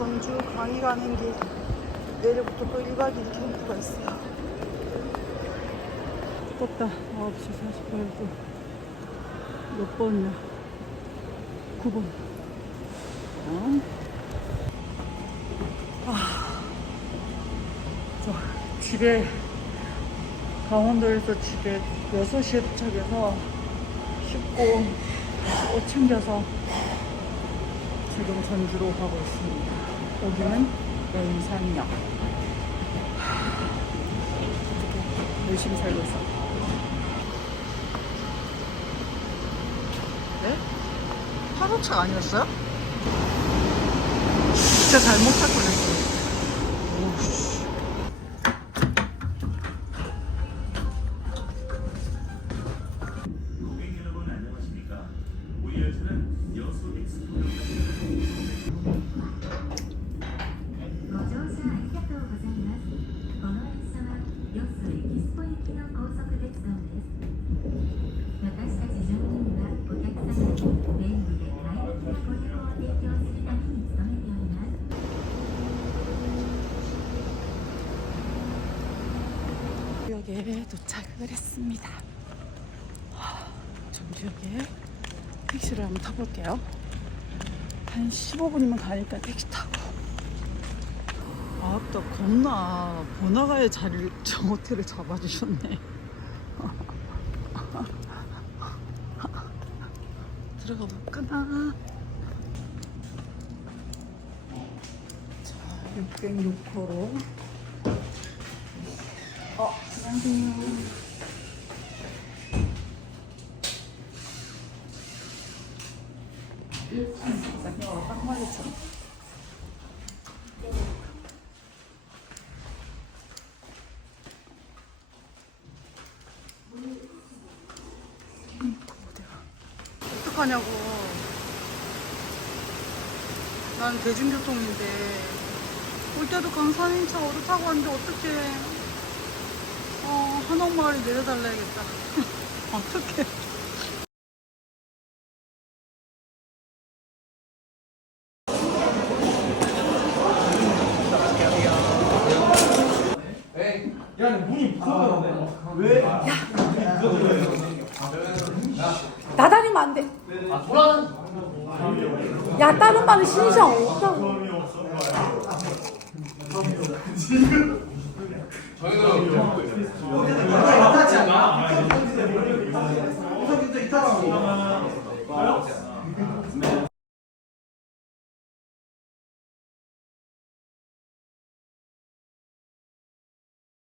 전주 강의 가는 길 내일부터 또 1박 2일 캠프가 있어요. 떴다. 9시 48분. 몇 번이야? 9번. 어? 아, 저 집에 강원도에서 집에 6시에 도착해서 씻고 옷 챙겨서 지금 전주로 가고 있습니다. 여기는 연산역. 열심히 살고 있어. 네? 화로차 아니었어요? 진짜 잘못 탈 뻔했어요. 전주역에 도착을 했습니다. 하, 전주역에 택시를 한번 타볼게요. 한 15분이면 가니까 택시 타고. 아따 겁나 번화가의 자리를 저 호텔을 잡아주셨네. 들어가 볼까나. 자, 606호로. 어, 안녕하세요. 말했잖아. 어떡하냐고. 난 대중교통인데 올 때도 강산인차 오도 타고 왔는데 어떡해. 어, 한옥마을에 내려달라야겠다. 어떡해. 야, 문이 무서워졌네. 왜? 나다니면 안 돼. 야, 다른 반은 신상 없어. 저희도 아, 이탈하고.